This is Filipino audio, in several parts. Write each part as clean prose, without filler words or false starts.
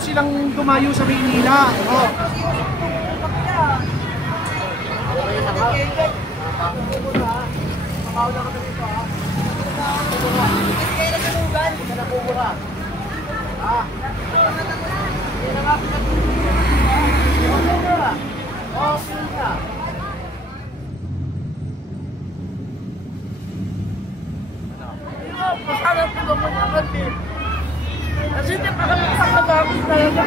silang dumayo sa Maynila. Oh. Kasi hindi pa kami nakakabagos talaga.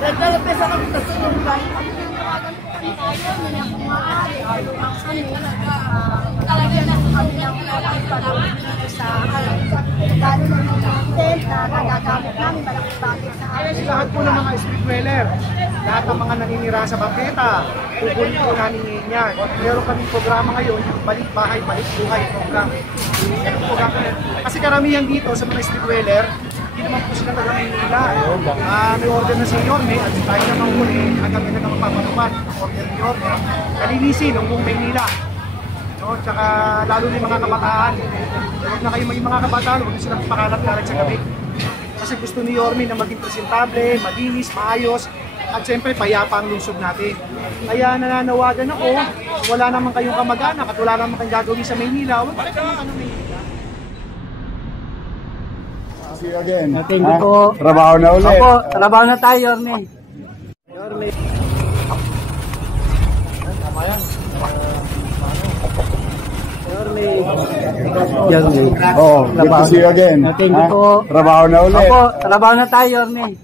Naglalapis ako sa sunod lang. Talaga na kami ang sa gano'n ng content na nagagamit namin malaking bagay sa amin. Lahat po ng mga street dweller, lahat ng mga naninira sa bangketa, pupunin po namin ngayon yan. Meron kaming programa ngayon, yung Balik Bahay, Balik Buhay program. Kasi karamihan dito sa mga street dweller, hindi naman po sila taga Maynila. May order na si Yorme at tayo naman muli hanggang may nagmapapatupad. Order ni Yorme, kalinisin ang buong Maynila. No, tsaka lalo na yung mga kabataan. Huwag na kayo mga kabataan, huwag na silang pakalat na rin sa gabi. Kasi gusto ni Yorme na maging presentable, malinis, maayos, at siyempre payapa ang lungsod natin. Kaya nananawagan ako, wala naman kayong kamag-anak at wala naman kayong gagawin sa Maynila, huwag ka naman ng Maynila. See you again. Thank you po. Trabaho na ulit. Opo, trabaho na tayo, Yorme. Yorme. Yorme. Oh, good to see you again. Thank you po. Trabaho na ulit. Opo, trabaho na tayo, Yorme.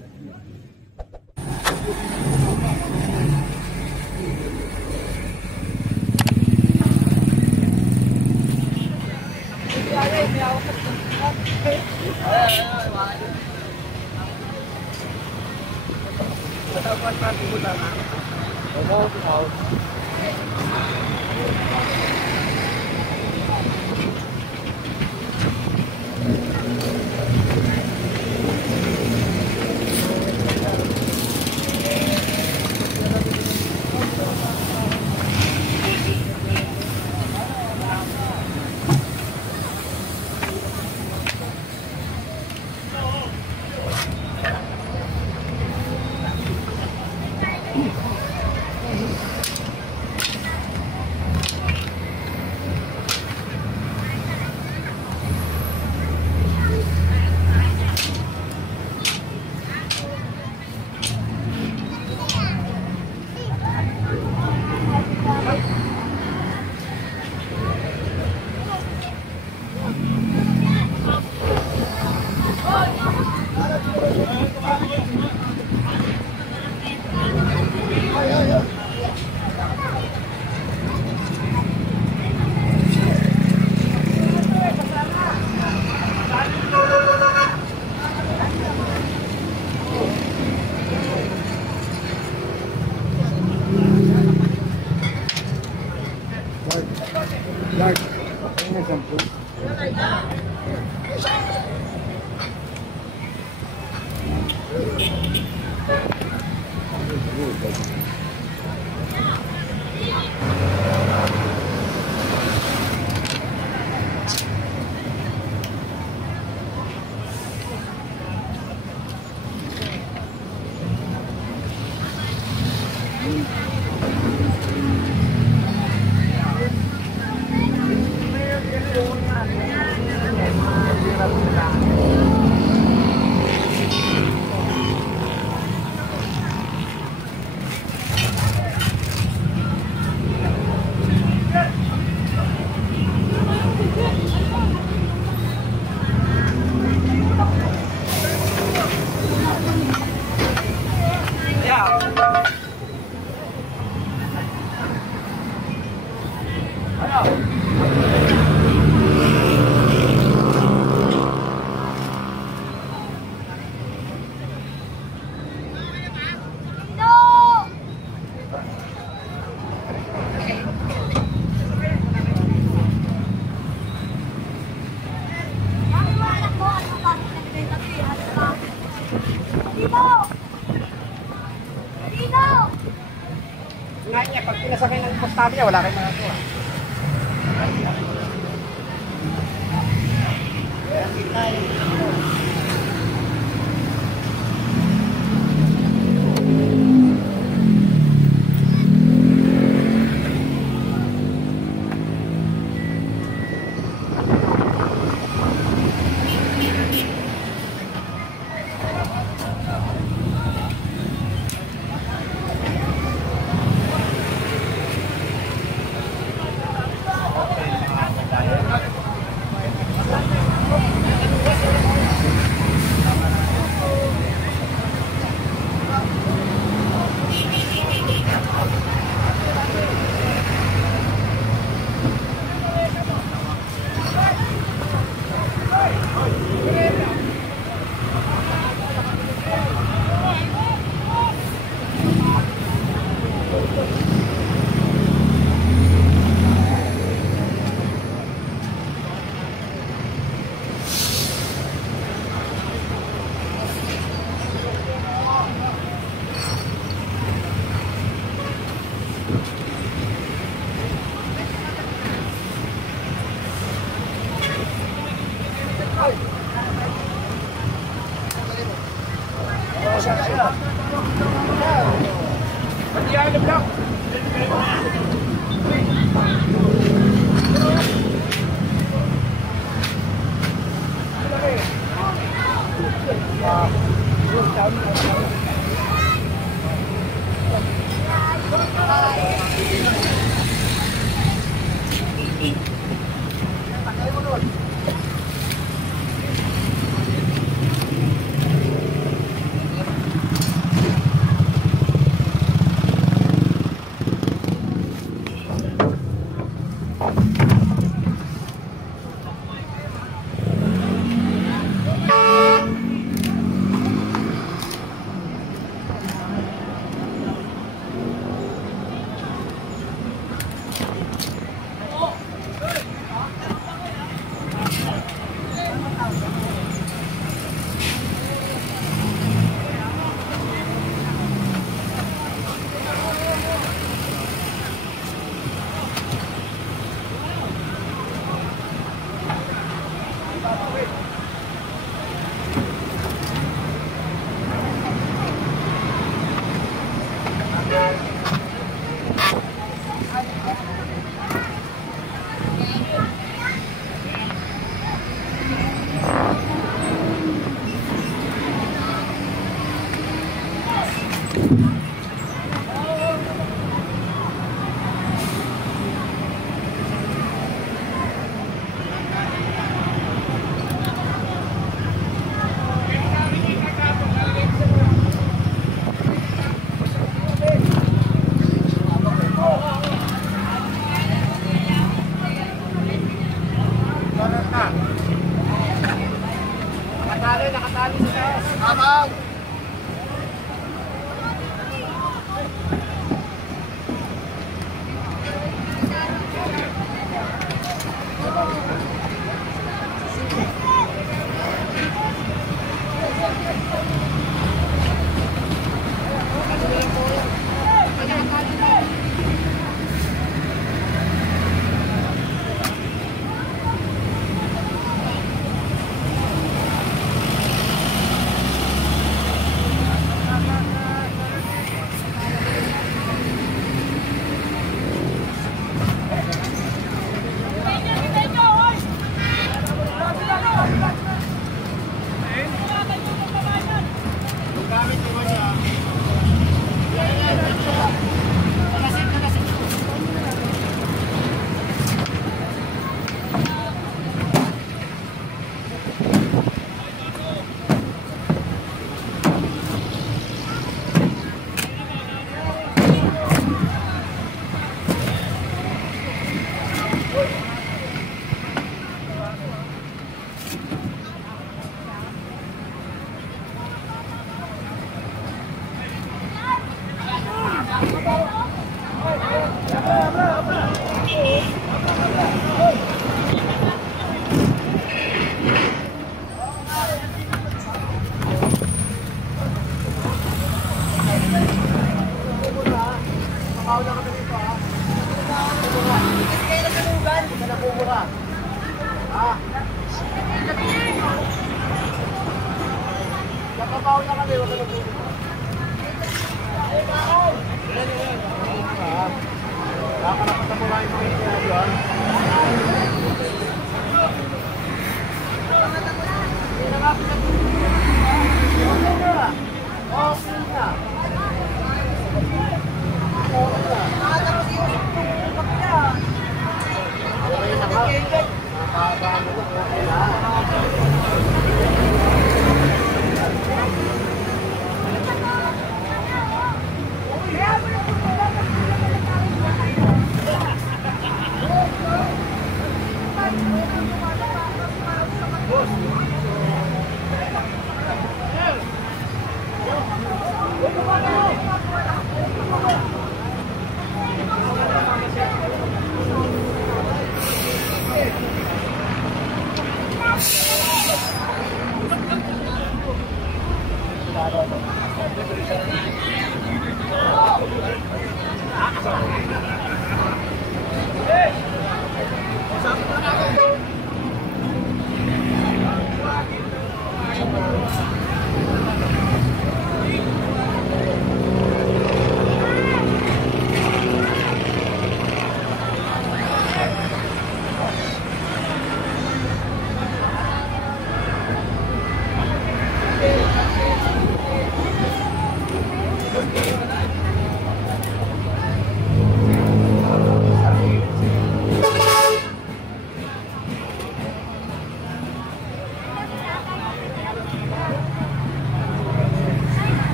Nga niya, pag pinasakay ng postabi niya, wala kayong magagawa.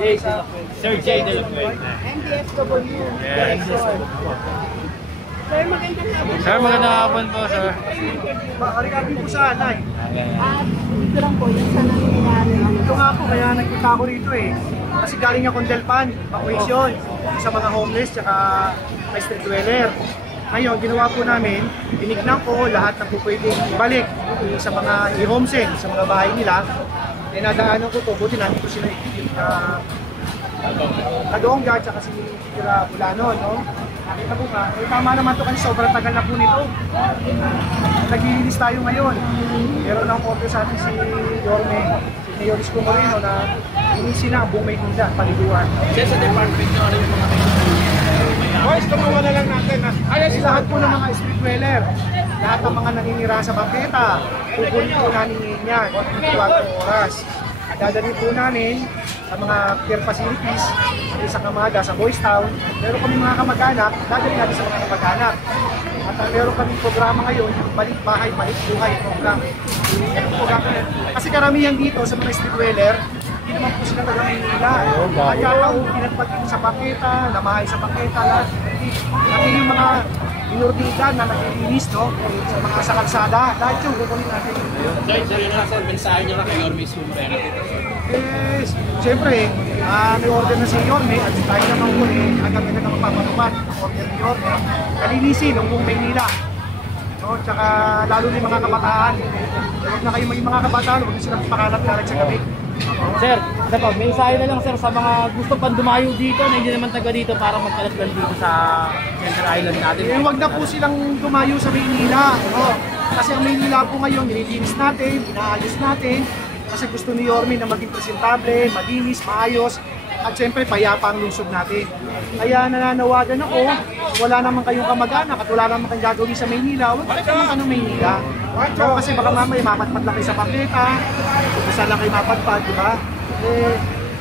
Sir Jay De La Puente. NDFW. Yes. Sir, magandang hapon. Sir, magandang hapon po, sir. Regarding po sa Nay. At ito lang po, yung sa nangyayari. Ito nga po, kaya nagpunta ako rito eh. Kasi galing akong Delpan, vacation, sa mga homeless, tsaka may street dweller. Ngayon, ginawa po namin, tinignan ko lahat na po pwedeng ibalik sa mga i-homesend, sa mga bahay nila. Dinadaanan ko to, buti namin ko sila Kadongga, tsaka si Tira Bulano, no? Nakita ko nga, tama naman to kasi sobrang tagal na po nito. Naglilinis tayo ngayon. Meron lang order sa atin si Yorme, si Mayor Isko Moreno na inisin na ang buong Maynila, paliguan. Sa department nyo, ano yung mga Boys, tumawa na lang natin. Ayos lahat po ng mga street dweller, lahat ng mga naninira sa bangketa, pupunin po namin yan, 24 oras. Dadali po namin sa mga care facilities, sa Kamada, sa Boys Town. Meron kami mga kamag-anak, dadali natin sa mga kamag-anak. At meron kami programa ngayon, Balik Bahay, Balik Buhay program. Kasi karamihan dito sa mga street dweller, hindi naman po sila taga Maynila. Kaya pinagpag sa bangketa, namahay sa bangketa, lahat. Natin yung mga inordida na naglilinis, no? Sa kalsada, lahat yung kukunin natin. Sir, yun na, sir. Mensahe nyo na kay Yorme Isko Moreno. Yes, siyempre, may order na si Yorme at tayo naman po ang kami na magpapatupad ang order ni Yorme. Kalinisin ang buong Maynila. No? Tsaka lalo na yung mga kabataan. Huwag na kayo maging mga kabataan, huwag na silang pakalat-kalat sa gabi. Sir, ano po, mensahe na lang sir sa mga gusto pang dumayo dito na hindi naman taga dito para magkalat lang dito sa Center Island natin. Huwag na po silang dumayo sa Maynila. No? Kasi ang Maynila po ngayon, nililinis natin, inaayos natin. Kasi gusto ni Yorme na maging presentable, malinis, maayos, at siyempre payapa ang lungsod natin. Kaya nananawagan ako, wala naman kayong kamag-anak at wala naman kayong gagawin sa Maynila, huwag kayo naman ng Maynila. No, kasi baka mamaya mapadpad lang kayo sa Pampleta, kung saan lang kayo mapadpad, di ba?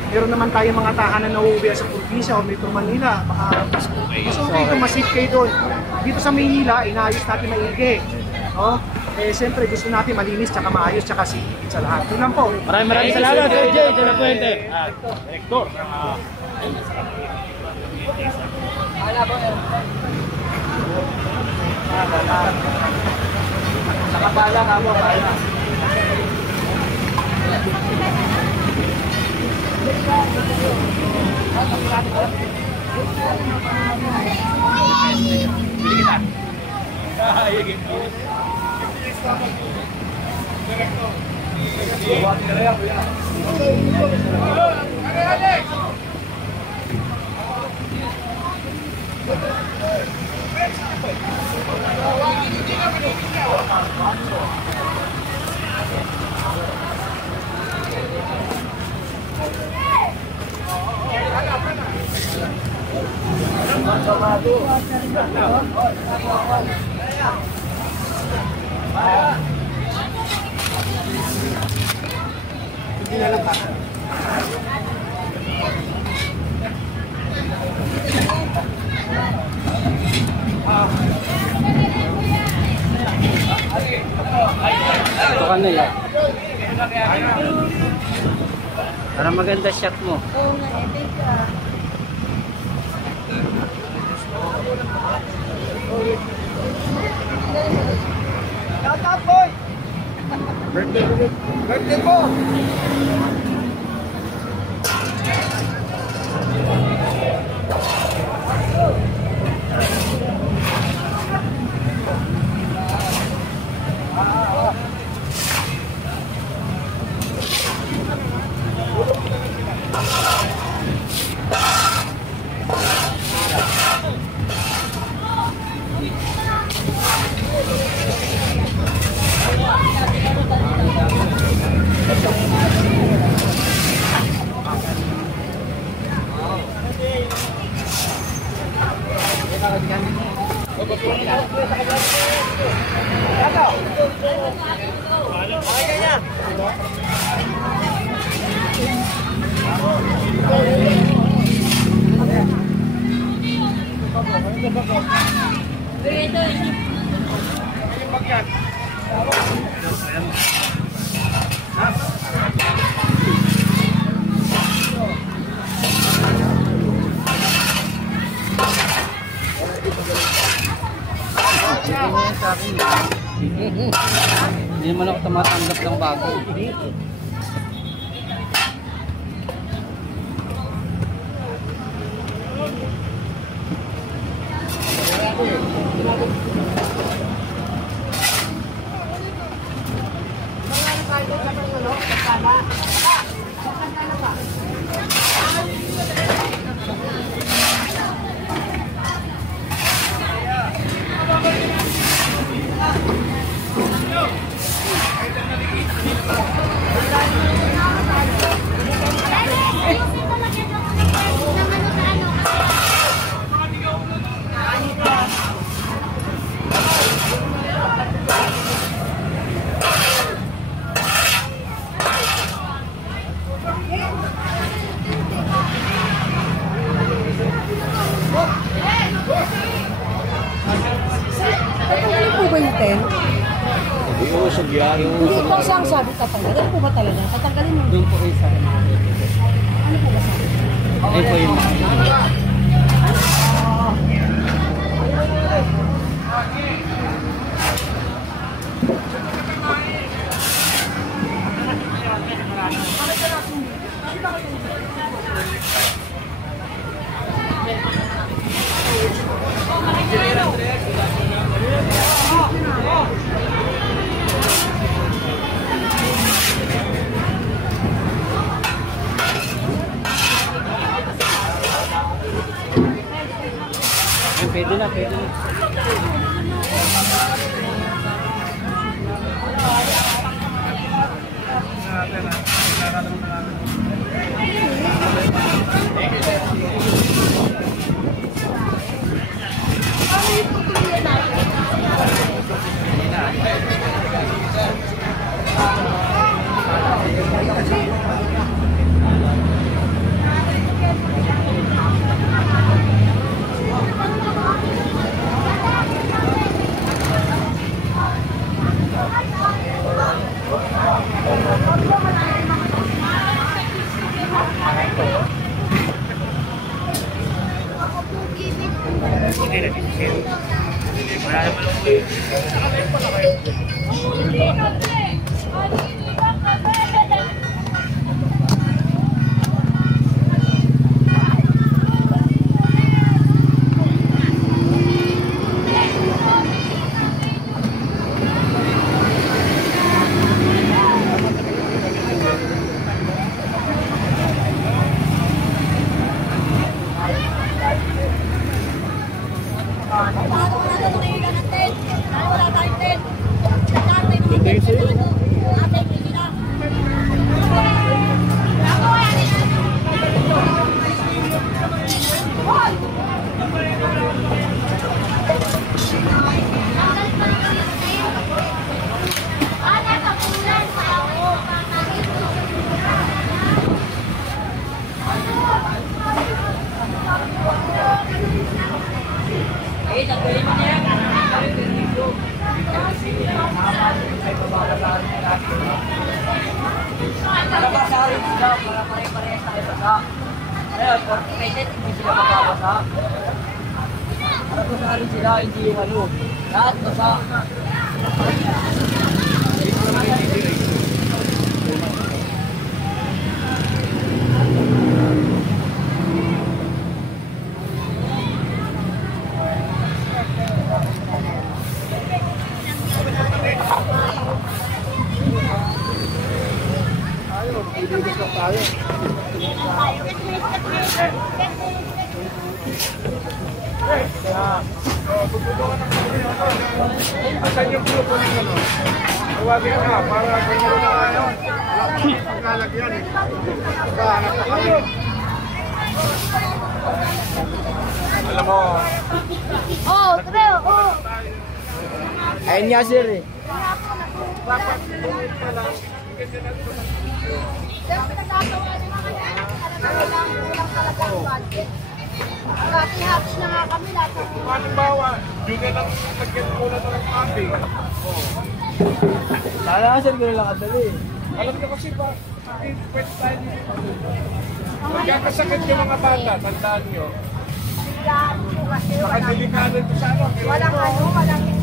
Meron naman tayong mga tahanan na uuwi sa probinsya o Metro Manila. Mas okay kung masip kayo doon. Dito sa Maynila, inaayos natin maigi. No? Siyempre gusto natin malinis, tsaka maayos, tsaka sigit sa lahat. Yun lang po. Maraming salamat, Sir Jay De La Puente. Director. Sa kapala ka mo, pala. Ito ka na yan. Para maganda shot mo. Oo nga, teka. Shout out, boy! Birthday mo! sa akin. Hindi naman ako tumatanggap ng bago. Tatanggalin po ba yung tent? Iusog yan. Hindi po kasi ang sabi tatanggalin po ba talaga? Tatanggalin mo. Doon po kayo sa akin. Ano po ba sabi? Ayun po yung pwede na, pwede na. Asan yung grupo ninyo, no? Tawagin ka para ganyan na ngayon. Paglalagyan eh. Pagkahanap na kayo. Alam mo. Oh, treo, oh. ayun nga sir eh. Dapat bumit ka lang. Siyempre nagagawa naman kami. Kulang talaga ang budget. Hati-hati na nga kami lahat. Halimbawa, yun na lang nagkit muna ng camping. Sana nga sir, gano'n lang kadali eh. Alam niyo kasi ba, pwede tayo dito. Magkakasakit yung mga bata, tandaan nyo. yan po kasi Baka delikado ito sa ano. walang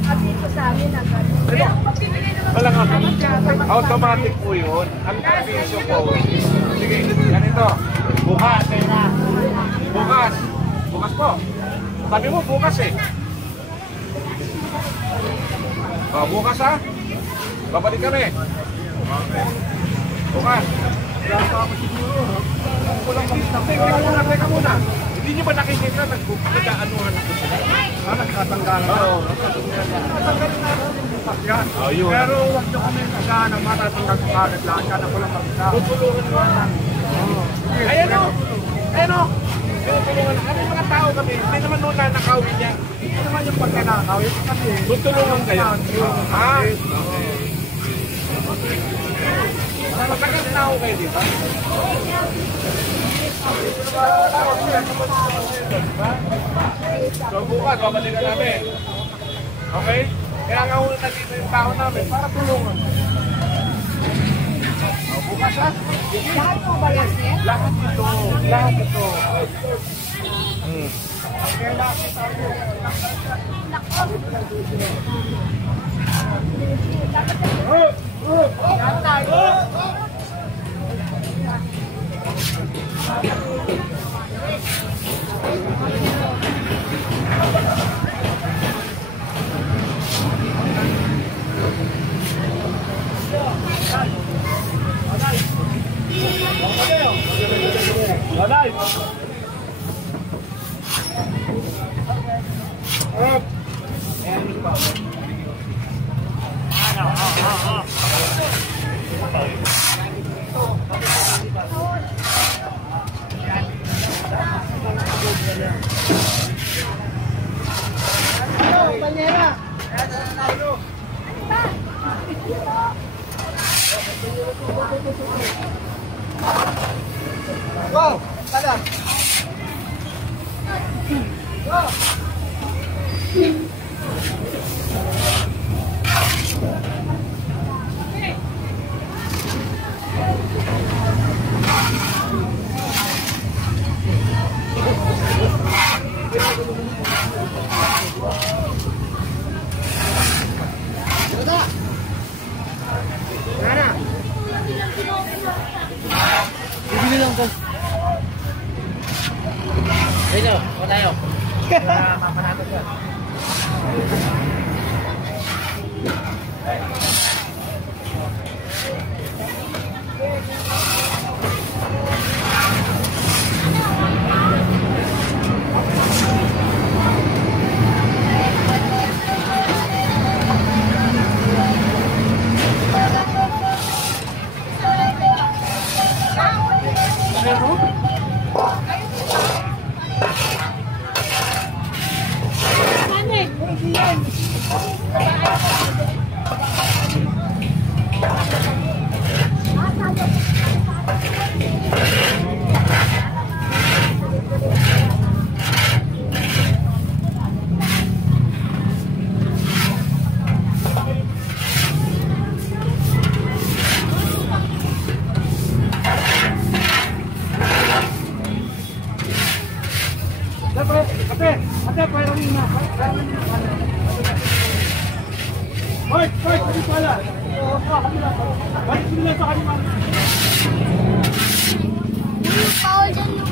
abito sa amin na gano'n. Walang ano. Automatic po yun. Ang permiso po. Sige, ganito. Bukas. Bukas. Bukas po. Sabi mo bukas eh. Bukas ha. Babalik kami. Bukas. Teka muna. Hindi niyo ba nakikita nagkaanuhan ko sila? Nagkatanggalan. Oo. Natanggalin natin yung bukas yan. Oh, yun. Pero huwag nyo kami kasaan ang matatanggal ko kagad lang. Yan ako lang mag-isa. Tutulungan mo lang. Ayan o. Ayan o. Tutulungan. Ano yung mga tao kami? Hindi naman nung nanakawin niya. Ito naman yung pagkanakaw. Ito kasi. Tutulungan kayo. Ha? Matagal na ako kayo, di ba? So bukas, babalikan namin. Okay? Kaya nga una nandito yung tao namin para tulungan. Bukas ha? Lahat po ba yan, sir? Lahat ito. Lahat ito. Go! Tada! Bibili lang ko. Dito, wala tayo. Mapanado ko. Ate, pwede rin na. Hoy, hindi pala. Hoy, hindi na sa kanila. Paul dyan yung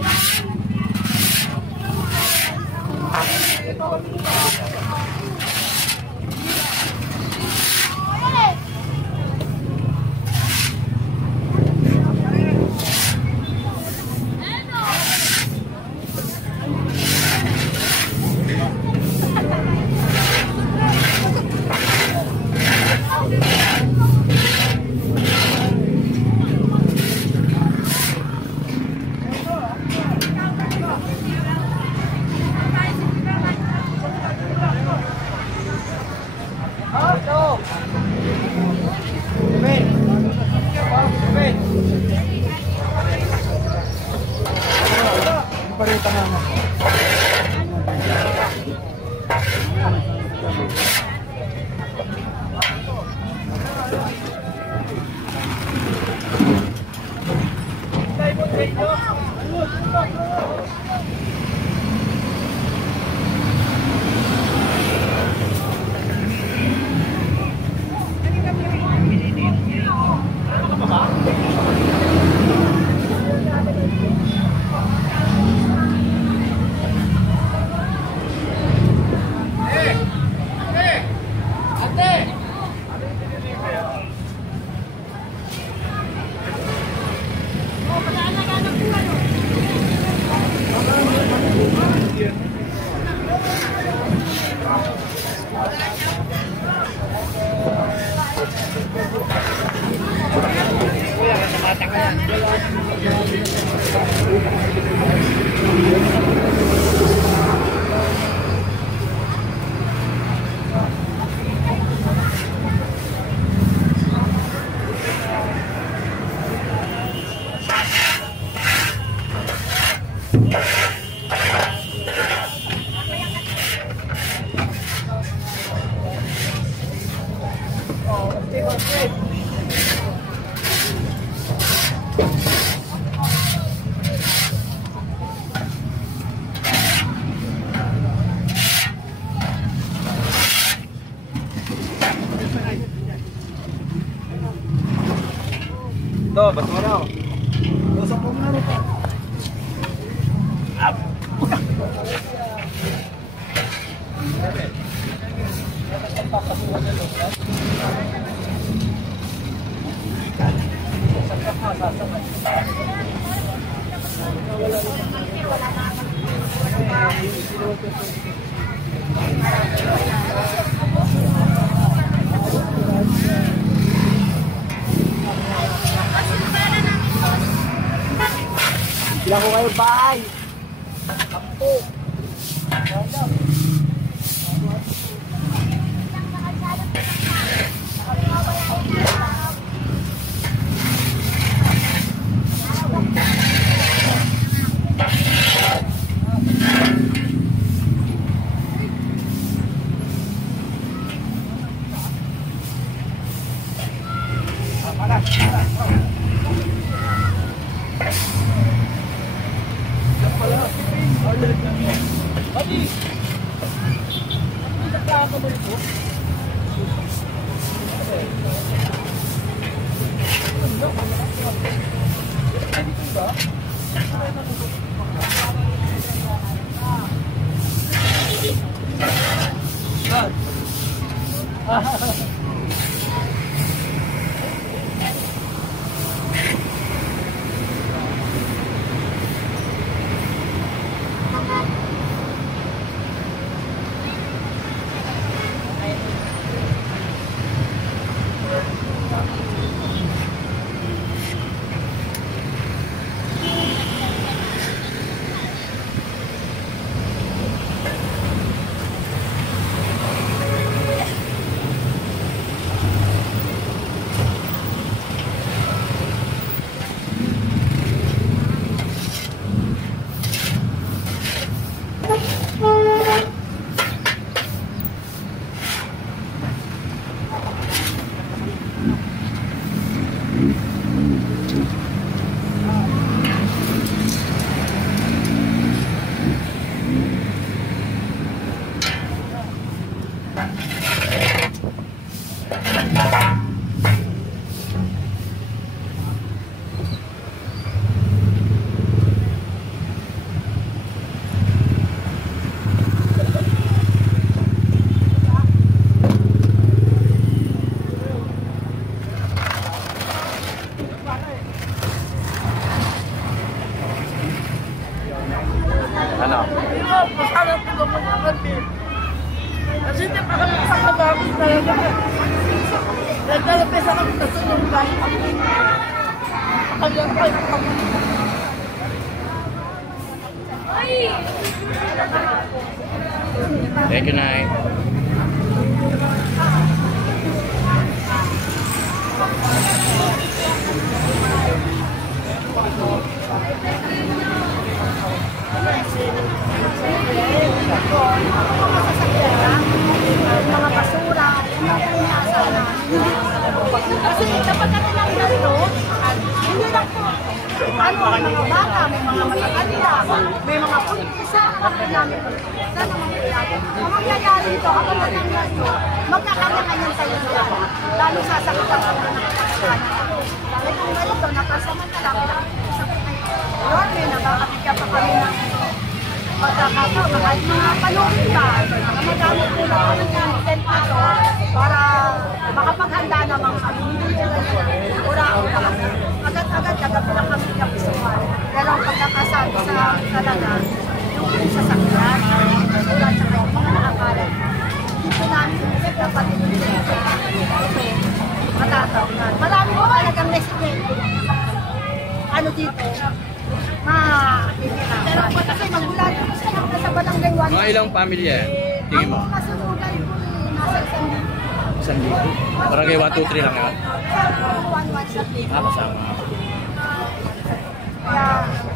Do, ba't mo raw? Usap po muna rin po. Sila ko kayo bahay. Ano? Alam ko naman yung kami. Kasi hindi pa kami sa kababos talaga. Nagdalapis ako sa sunungan. Kaya pa yung kami. Thank you, Nay. Mga basura, mga pinasa na. Kasi kapag lang ganito, hindi lang po. Ano, may mga bata, may mga matakanila, may mga puntisa, kapag namin puntisa ng mga kailangan. Ang mangyayari ito, kapag nangyayari ito, magkakanya-kanyang tayo nila. Lalo sasakitan ko na nakakasana. Dahil kung ganito, nakasamantala, pinakasakit na yun, may nakakapigyan pa kami ng pagkakataon, kahit mga panurin ba, magamit po lang kami ng tent na to para makapaghanda naman kami. Hindi sila ura-ura. Agad-agad, kagabi lang kami kapisuhan. Pero ang pagkakasabi sa talaga, yung sasakyan, basura, tsaka yung mga nakakalat. Dito namin inisip na pati yung ito, matatawag. Marami po talagang resident. Ano dito? Kasi magmula dito sa Barangay 1. Mga ilang pamilya? Tingin mo? Ang kasunugay po nasa isang 1,000. Barangay 1, 2, 3 lang yan. 1-1 sa Pilipinas. Kasama. Kaya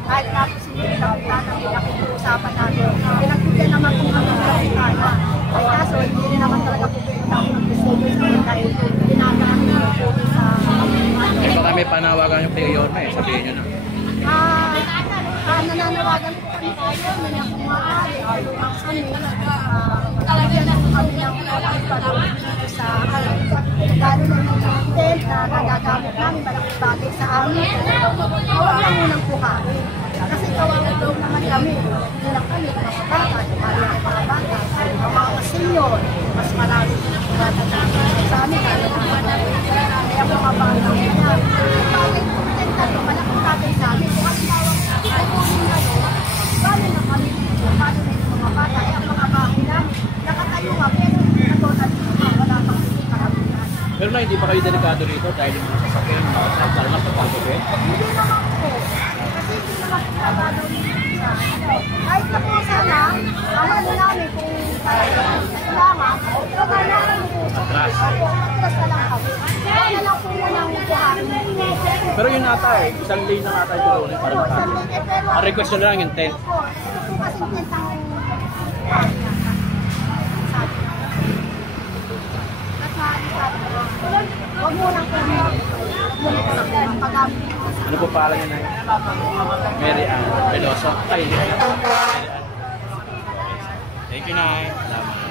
kahit nga po sinilang natin, pinag-uusapan natin. Pinagbigyan naman kung kami ng kaya. Ay kaso, hindi rin naman talaga po pwede tayo mag-distribute sa mga dahil ginagamit po sa Eh baka may panawagan yung kay Yorme, sabihin nyo na. Nananawagan po kami tayo, may kumahali, tulungan kami, talagyan po kami ng pagpapalawin dito sa lalo na yung tent na nagagamit namin, malaking bagay sa amin. Huwag lang munang kuhain. Kasi kawalan daw naman kami. Hindi lang kami, mga bata, yung mga bata, ang mga senior, mas marami sa amin. Kaya mga bata, bagay po, tent na ito, malaking bagay sa amin. Kung ang tawag, kukunin na ito, bali na kami dito, bali na yung mga bata, ay ang mga bahay namin, nakatayo nga, pero natutal dito, wala pang karamihan. Pero na hindi pa kayo delikado rito dahil yung mga sasakyan, lalo na pagkagabi? Hindi naman po. Kasi hindi naman po trabaho nila. Kahit na po sana, ang ano namin kung kailangan, kailangan po. Atras. Opo, atras na lang kami. Kaya na lang po na lang kuhain. Pero yun ata eh, isang lane na ata yung tuloy para makakita. Ang request nyo lang yung tent. Opo, ito po kasi tent ang huwag mo lang po pag-gamit. Ano po pala yun na? Mary Ann Veloso. Ay, Mary Ann. Thank you, Nay. Salamat.